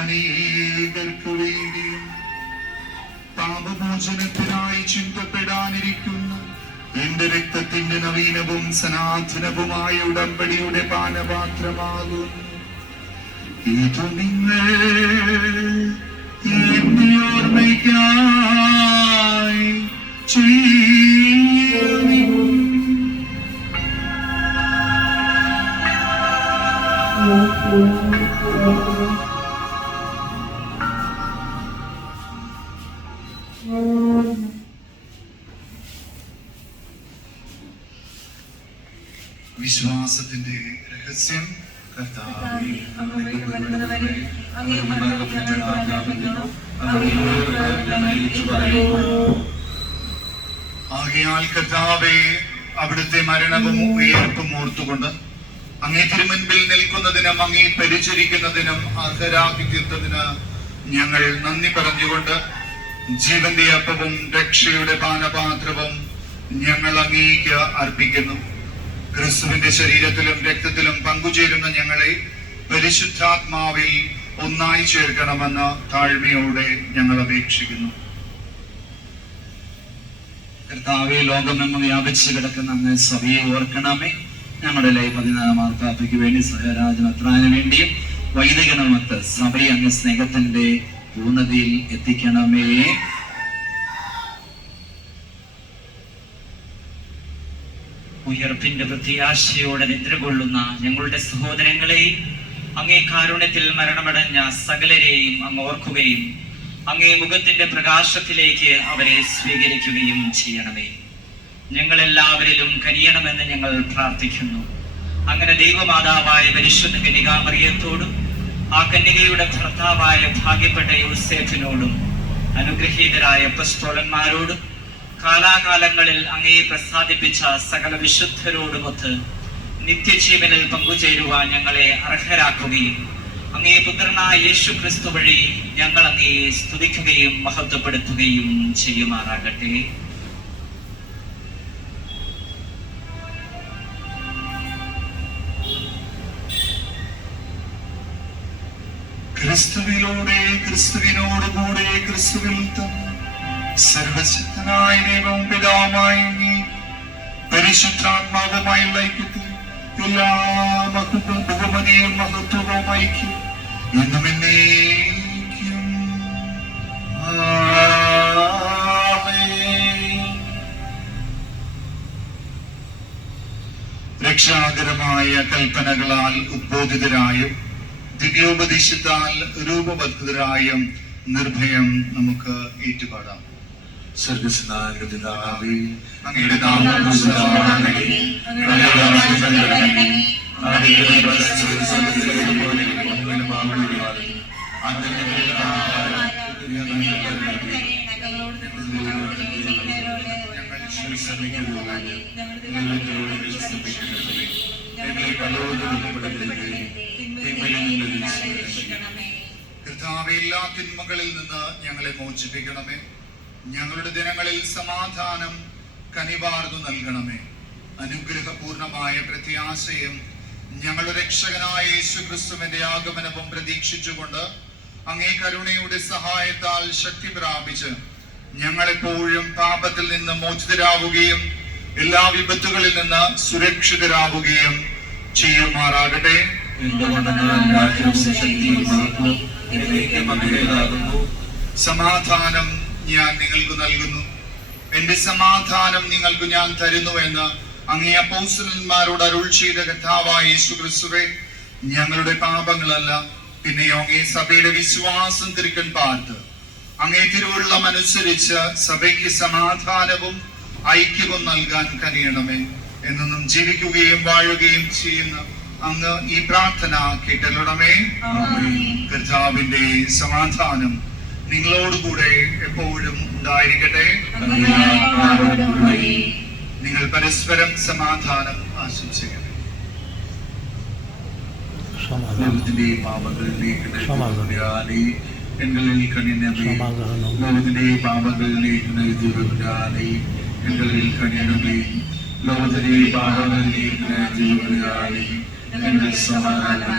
അനേകർക്ക് വേണ്ടിയും പാപമോചനത്തിനായി ചിന്തപ്പെടാനിരിക്കുന്ന എന്റെ രക്തത്തിന്റെ നവീനവും സനാതനവുമായ ഉടമ്പടിയുടെ പാനപാത്രമാകുന്നു. ഇത് നിങ്ങൾ എന്റെ ഓർമ്മയ്ക്കായി ചെയ്യുവിൻ. വിശ്വാസത്തിന്റെ രഹസ്യം. ആകയാൽ കർത്താവേ, അവിടുത്തെ മരണവും ഉയർപ്പും ഓർത്തുകൊണ്ട് അങ്ങേ തിരുമുൻപിൽ നിൽക്കുന്നതിനും അങ്ങേ പരിചരിക്കുന്നതിനും അർഹരാക്കി തീർത്തതിന് ഞങ്ങൾ നന്ദി പറഞ്ഞുകൊണ്ട് ജീവന്റെ അപ്പവും രക്ഷയുടെ പാനപാത്രവും ഞങ്ങൾ അങ്ങേക്ക് അർപ്പിക്കുന്നു. ക്രിസ്തുവിന്റെ ശരീരത്തിലും രക്തത്തിലും പങ്കുചേരുന്ന ഞങ്ങളെ പരിശുദ്ധാത്മാവിൽ ഒന്നായി ചേർക്കണമെന്ന് താഴ്മയോടെ ഞങ്ങൾ അപേക്ഷിക്കുന്നു. കർത്താവെ, ലോകമെങ്ങും വ്യാപിച്ചു കിടക്കുന്ന അങ്ങ് സഭയെ ഓർക്കണമേ. ഞങ്ങളുടെ ലൈവ് 14 മാർപ്പാപ്പയ്ക്ക് വേണ്ടി, സഹരാജനത്രാന് വേണ്ടിയും വൈദികനമൊത്ത് സഭയെ അങ്ങ് സ്നേഹത്തിന്റെ പൂർണ്ണതയിൽ എത്തിക്കണമേ. ഉയർപ്പിന്റെ പ്രത്യാശയോടെ നിദ്രകൊള്ളുന്ന ഞങ്ങളുടെ സഹോദരങ്ങളെ അങ്ങേ കാരുണ്യത്തിൽ മരണമടഞ്ഞ സകലരെയും അങ്ങ് ഓർക്കുകയും അങ്ങേ മുഖത്തിന്റെ പ്രകാശത്തിലേക്ക് അവരെ സ്വീകരിക്കുകയും ചെയ്യണമേ. ഞങ്ങളെല്ലാവരിലും കനിയണമെന്ന് ഞങ്ങൾ പ്രാർത്ഥിക്കുന്നു. അങ്ങനെ ദൈവമാതാവായ പരിശുദ്ധ കന്യകാമറിയത്തോടും ആ കന്യകയുടെ ഭർത്താവായ ഭാഗ്യപ്പെട്ട യോസേഫിനോടും അനുഗ്രഹീതരായ അപ്പോസ്തലന്മാരോടും കാലാകാലങ്ങളിൽ അങ്ങയെ പ്രസാദിപ്പിച്ച സകല വിശുദ്ധരോടുമൊത്ത് നിത്യജീവനിൽ പങ്കുചേരുവാൻ ഞങ്ങളെ അർഹരാക്കുകയും അങ്ങേ പുത്രനായ യേശു ക്രിസ്തു വഴി ഞങ്ങൾ അങ്ങയെ സ്തുതിക്കുകയും മഹത്വപ്പെടുത്തുകയും ചെയ്യുമാറാകട്ടെ. ക്രിസ്തുവിലൂടെ, ക്രിസ്തുവിനോടുകൂടെ, ക്രിസ്തുവിൽ തന്നെ സർവശക്തനായ ദൈവവും പിതാവുമായ പരിശുദ്ധാത്മാവുമായുള്ള ഐക്യത്തിൽ എല്ലാ ബഹുമതിയും മഹത്വവും ഐക്യം എന്നും എന്നേക്കും. രക്ഷാകരമായ കൽപ്പനകളാൽ ഉദ്ബോധിതരായും ദിവ്യോപദേശത്താൽ രൂപബദ്ധരായും നിർഭയം നമുക്ക് ഏറ്റുപാടാം. സ്വർഗ്ഗസ്നാഗതനാവേ, അങ്ങയുടെ നാമം പൂജിതമാകണമേ. അങ്ങയുടെ രാജ്യം വരണമേ. അങ്ങയുടെ വലതുവശത്ത് സ്വർഗ്ഗത്തിലെ ഭൂമിയിലുമാകുന്നതുപോലെ അങ്ങയുടെ ആഹാരം ഞങ്ങൾക്ക് തരണമേ. ഞങ്ങൾ ക്ഷമിക്കുന്നതുപോലെ ഞങ്ങളോട് ക്ഷമിക്കണമേ. ഞങ്ങളെ പ്രലോഭനത്തിൽ ഉൾപ്പെടുത്തരുതേ, തിന്മയിൽ നിന്ന് രക്ഷിക്കണമേ. കർത്താവേ, എല്ലാ തിന്മകളിൽ നിന്ന് ഞങ്ങളെ മോചിപ്പിക്കണമേ. ഞങ്ങളുടെ ദിനങ്ങളിൽ സമാധാനം കനിവാർന്നു നൽകണമേ. അനുഗ്രഹപൂർണമായ പ്രത്യാശയും ഞങ്ങളുടെ രക്ഷകനായ യേശുക്രിസ്തുവിന്റെ ആഗമനവും പ്രതീക്ഷിച്ചുകൊണ്ട് അങ്ങേ കരുണയുടെ സഹായത്താൽ ശക്തി പ്രാപിച്ച് ഞങ്ങളെപ്പോഴും പാപത്തിൽ നിന്ന് മോചിതരാവുകയും എല്ലാ വിപത്തുകളിൽ നിന്ന് സുരക്ഷിതരാവുകയും ചെയ്യുമാറാകട്ടെ. സമാധാനം ഞാൻ നിങ്ങൾക്ക് നൽകുന്നു, എന്റെ സമാധാനം നിങ്ങൾക്ക് ഞാൻ തരുന്നുവെന്ന് അങ്ങേ അപ്പോസ്തലന്മാരോട് അരുൾ ചെയ്ത കർത്താവായ യേശുക്രിസ്തുവേ, ഞങ്ങളുടെ പാപങ്ങളല്ല പിന്നെയോ അങ്ങേ സഭയുടെ വിശ്വാസം തിരുക്കൻ പാർത്ത് അങ്ങേ തിരുവുള്ളം അനുസരിച്ച് സഭയ്ക്ക് സമാധാനവും ഐക്യവും നൽകാൻ കനിയണമേ. എന്നും ജീവിക്കുകയും വാഴുകയും ചെയ്യുന്ന അങ്ങ് ഈ പ്രാർത്ഥന കേട്ടല്ലണമേ. കർത്താവിന്റെ സമാധാനം നിങ്ങളോടുകൂടെ എപ്പോഴും ഉണ്ടായിരിക്കട്ടെ. നിങ്ങൾ പരസ്പരം സമാധാനം ആശംസിക്കട്ടെ. ലോകത്തിന്റെ പാപങ്ങളിലേക്ക് എങ്ങളിൽ കണിയണമേ. ലോകത്തിന്റെ പാപങ്ങളിലേക്ക് എങ്ങളിൽ കണിയണമേ. ലോകത്തിന്റെ പാപങ്ങളിലേക്ക് എങ്കിൽ സമാധാനം.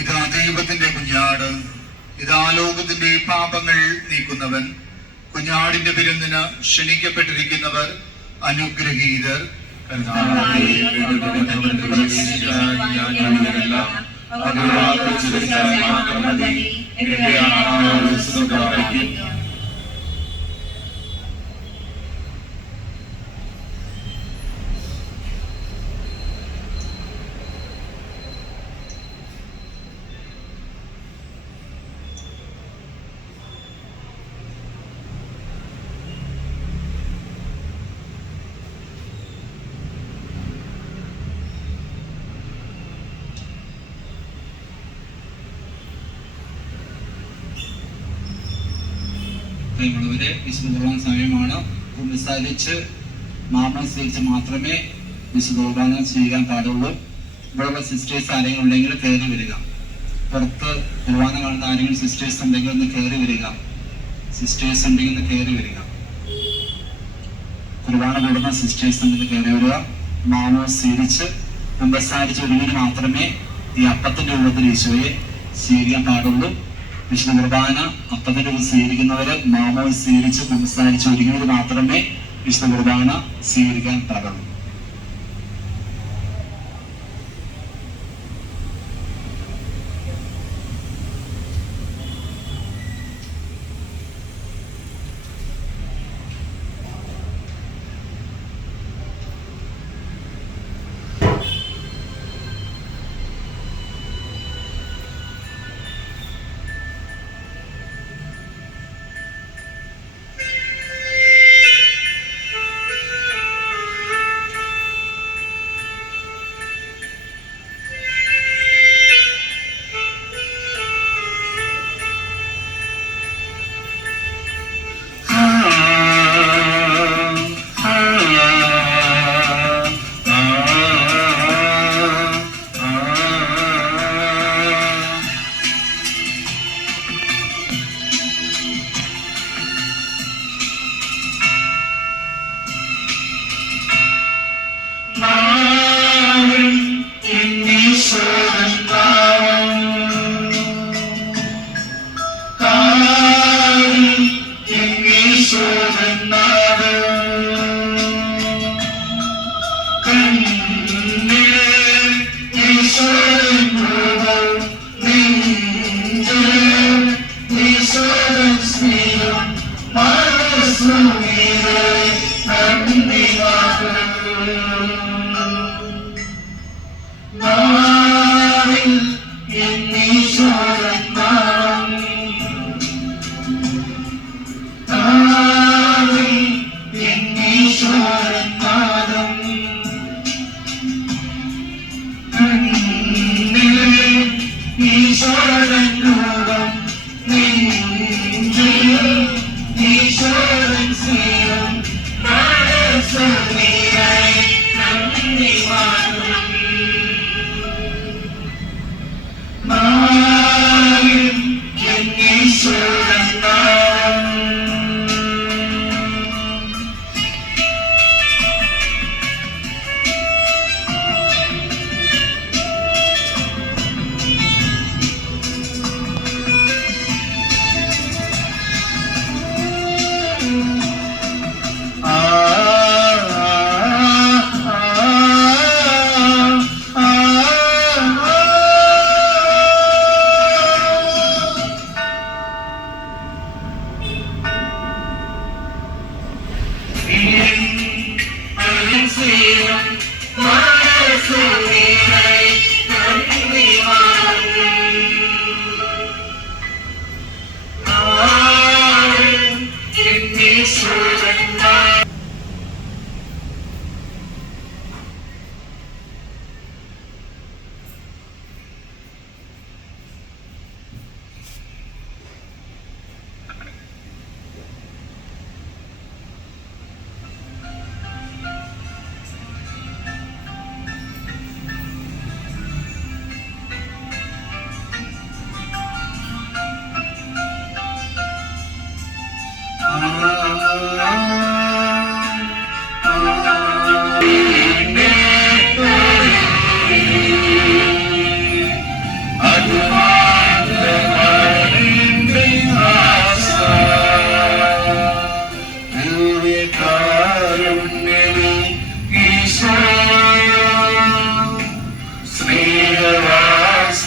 ഇതാ ദൈവത്തിന്റെ കുഞ്ഞാട്, ഇതാ ലോകത്തിന്റെ പാപങ്ങൾ നീക്കുന്നവൻ. കുഞ്ഞാടിന്റെ വിരുന്നിന് ക്ഷണിക്കപ്പെട്ടിരിക്കുന്നവർ അനുഗ്രഹീതർ. പ്രിയമുള്ളവരെ, വിശുദ്ധ കുർബാന സമയമാണ്. കുമ്പസാരിച്ച് മാമം സ്വീകരിച്ച് മാത്രമേ വിശുദ്ധ കുർബാന ചെയ്യാൻ പാടുള്ളൂ. ഇവിടെയുള്ള സിസ്റ്റേഴ്സ് ആരെങ്കിലും ഉണ്ടെങ്കിൽ കയറി വരിക. പുറത്ത് കുർബാന കാണുന്ന ആരെങ്കിലും സിസ്റ്റേഴ്സ് ഉണ്ടെങ്കിൽ ഒന്ന് കയറി വരിക. സിസ്റ്റേഴ്സ് ഉണ്ടെങ്കിൽ ഒന്ന് കയറി വരിക. കുർബാന കൂടുന്ന സിസ്റ്റേഴ്സ് ഉണ്ടെങ്കിൽ കയറി വരിക. മാമം സ്വീകരിച്ച് കുമ്പസാരിച്ച് ഒരുവിന് മാത്രമേ ഈ അപ്പത്തിന്റെ രൂപത്തിൽ ഈശോയെ സ്വീകരിക്കാൻ പാടുള്ളൂ. വിശുദ്ധ കുർബാന അപ്പത്തിന്റെ രൂപം സ്വീകരിക്കുന്നവര് മാമോ സ്വീകരിച്ച് കുമ്പസാരിച്ച് ഒരുങ്ങിയത് മാത്രമേ വിശുദ്ധ കുർബാന സ്വീകരിക്കാൻ പാടുള്ളൂ.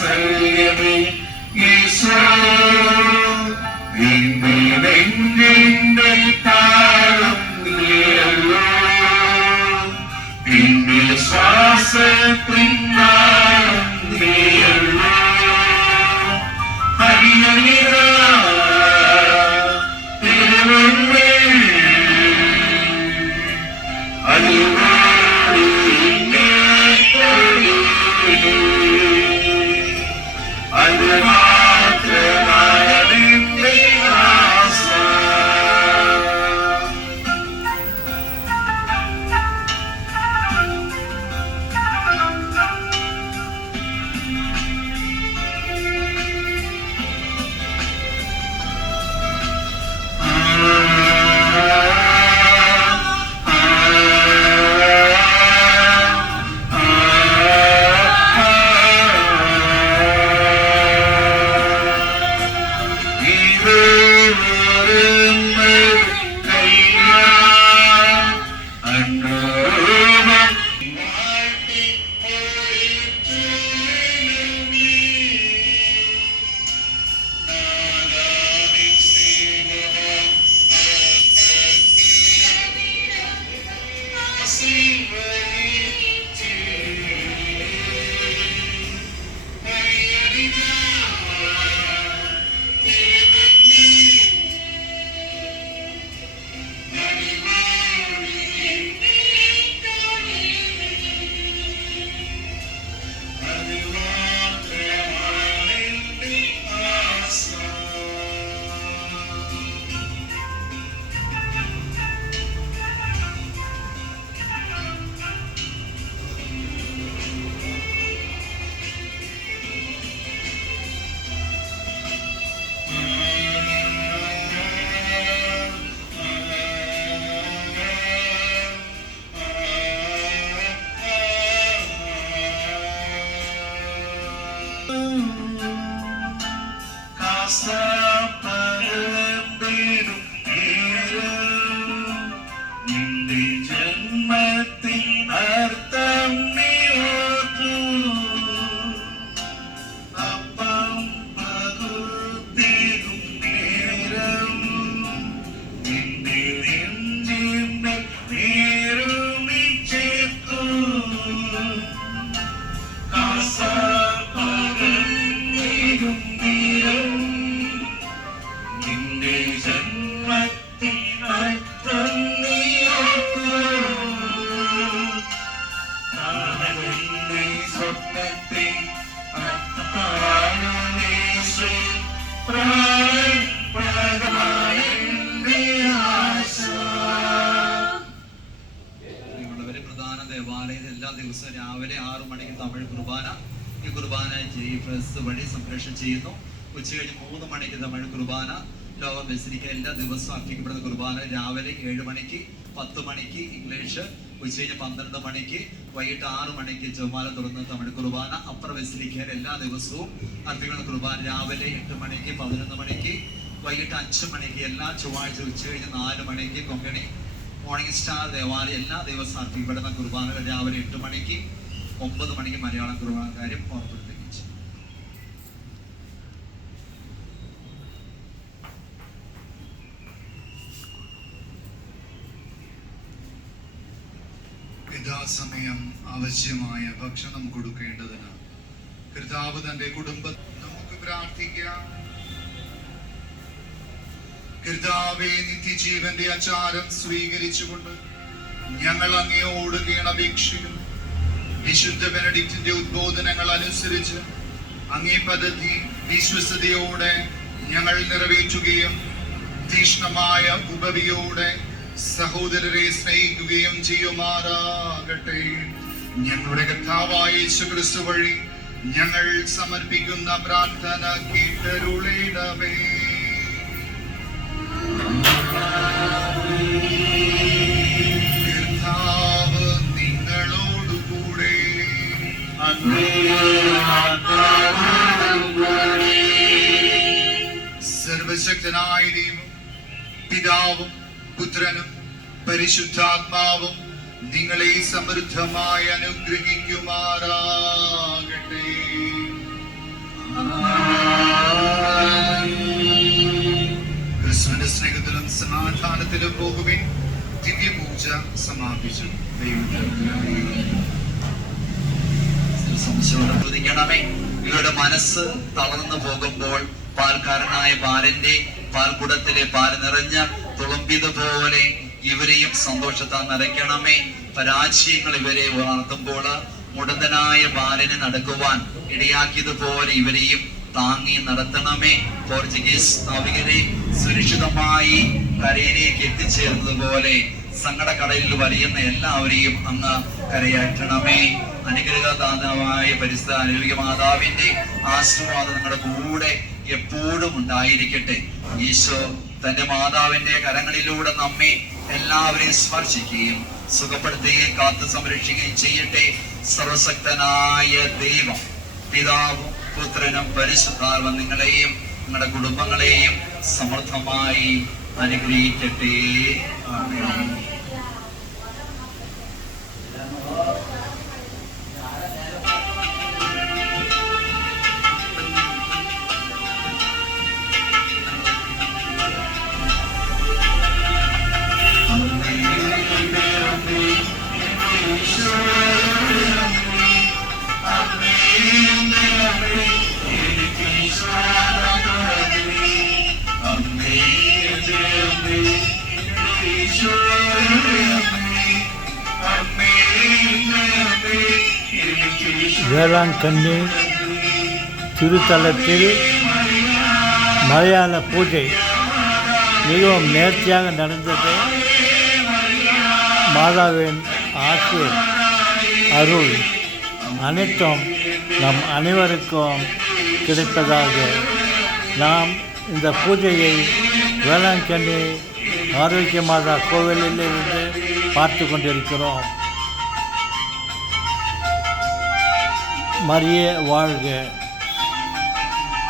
വാത്സല്യമേ യേശോ നിന്റെ നെഞ്ചിന്റെ താളം നീയല്ലോ നിന്റെ ശ്വാസത്തിൻ നാളം നീയല്ലോ ഹരിയനിതാ ദിവസം രാവിലെ 6 മണിക്ക് തമിഴ് കുർബാന. ഈ കുർബാന JFS വഴി സംപ്രേഷണം ചെയ്യുന്നു. ഉച്ചകഴിഞ്ഞ് 3 മണിക്ക് തമിഴ് കുർബാന. ലോക ബസിലിക്ക എല്ലാ ദിവസവും അർപ്പിക്കപ്പെടുന്ന കുർബാന രാവിലെ 7 മണിക്ക്, 10 മണിക്ക് ഇംഗ്ലീഷ്, ഉച്ചകഴിഞ്ഞ് 12 മണിക്ക്, വൈകിട്ട് 6 മണിക്ക് ജപമാല തുറന്ന് തമിഴ് കുർബാന. അപ്പർ ബസിലിക്കയിൽ എല്ലാ ദിവസവും അർപ്പിക്കുന്ന കുർബാന രാവിലെ 8 മണിക്ക്, 11 മണിക്ക്, വൈകിട്ട് 5 മണിക്ക്. എല്ലാ ചൊവ്വാഴ്ച ഉച്ചകഴിഞ്ഞ് 4 മണിക്ക് കൊങ്കണി മോർണിംഗ് സ്റ്റാർ ദേവാലയം എല്ലാ ദിവസവും അർപ്പിക്കപ്പെടുന്ന കുർബാനകൾ രാവിലെ 8 മണിക്ക്, 9 മണിക്ക് മലയാളം കുർബാന കാര്യം ഓർമ്മിപ്പിച്ചു. യഥാസമയം ആവശ്യമായ ഭക്ഷണം കൊടുക്കേണ്ടതിന് കർത്താവ് തന്റെ കുടുംബം നമുക്ക് പ്രാർത്ഥിക്കാം. കർത്താവേ, നിത്യജീവന്റെ ആചാരം സ്വീകരിച്ചുകൊണ്ട് ഞങ്ങൾ അങ്ങയോട് കേണപേക്ഷിക്കുന്നു. വിശുദ്ധ ബെനഡിക്റ്റിന്റെ ഉദ്ബോധനങ്ങൾ അനുസരിച്ച് അങ്ങേ പദ്ധതി വിശ്വസതയോടെ ഞങ്ങൾ നിറവേറ്റുകയും തീക്ഷ്ണമായ ഉപവിയോടെ സഹോദരരെ സ്നേഹിക്കുകയും ചെയ്യുമാറാകട്ടെ. ഞങ്ങളുടെ കർത്താവായ യേശുക്രിസ്തു വഴി ഞങ്ങൾ സമർപ്പിക്കുന്ന പ്രാർത്ഥന കേട്ടരുളിടമേ. കർത്താവ് നിങ്ങളോടുകൂടെ. സർവശക്തനായ ദൈവം പിതാവും പുത്രനും പരിശുദ്ധാത്മാവും നിങ്ങളെ സമൃദ്ധമായി അനുഗ്രഹിക്കുമാറാകട്ടെ. ക്രിസ്തുവിന്റെ സ്നേഹത്തിലും സമാധാനത്തിലും പോകുവിൻ. ദിവ്യപൂജ സമാപിച്ചു. ശ്രദ്ധിക്കണമേ. ഇവരുടെ മനസ്സ് തളർന്നു പോകുമ്പോൾ പാൽക്കാരനായ ബാലന്റെ പാൽക്കുടത്തിലെ പാൽ നിറഞ്ഞ തുളുമ്പിയതുപോലെ ഇവരെയും സന്തോഷത്താൽ നിറയ്ക്കണമേ. പരാജയങ്ങൾ ഇവരെ ഉണർത്തുമ്പോൾ മുടന്തനായ ബാലനെ നടക്കുവാൻ ഇടയാക്കിയതുപോലെ ഇവരെയും താങ്ങി നടത്തണമേ. പോർച്ചുഗീസ് നാവികരെ സുരക്ഷിതമായി കരയിലേക്ക് എത്തിച്ചേർന്നതുപോലെ സങ്കടക്കടലിൽ വലിയുന്ന എല്ലാവരെയും അങ്ങ് കരയറ്റണമേ. അനുഗ്രഹദാതാവായ പരിശുദ്ധ അനുഗ്രഹ മാതാവിന്റെ ആശീർവാദം നിങ്ങളുടെ കൂടെ എപ്പോഴും ഉണ്ടായിരിക്കട്ടെ. ഈശോ തന്റെ മാതാവിന്റെ കരങ്ങളിലൂടെ നമ്മെ എല്ലാവരെയും സ്പർശിക്കുകയും സുഖപ്പെടുത്തുകയും കാത്തു സംരക്ഷിക്കുകയും ചെയ്യട്ടെ. സർവശക്തനായ ദൈവം പിതാവും പുത്രനും പരിശുദ്ധാത്മാവും നിങ്ങളെയും നിങ്ങളുടെ കുടുംബങ്ങളെയും സമൃദ്ധമായി അനുഗ്രഹിക്കട്ടെ. ആമേൻ. வேளாங்கண்ணி திருத்தலத்தில் மலையாள பூஜை மிகவும் நேர்த்தியாக நடந்தது. மாதாவின் ஆசி அருள் அனைத்தும் நம் அனைவருக்கும் கிடைப்பதாக நாம் இந்த பூஜையை வேளாங்கண்ணி ஆரோக்கிய மாதா கோவிலில் இருந்து பார்த்து கொண்டிருக்கிறோம். மரியே வாழ்க.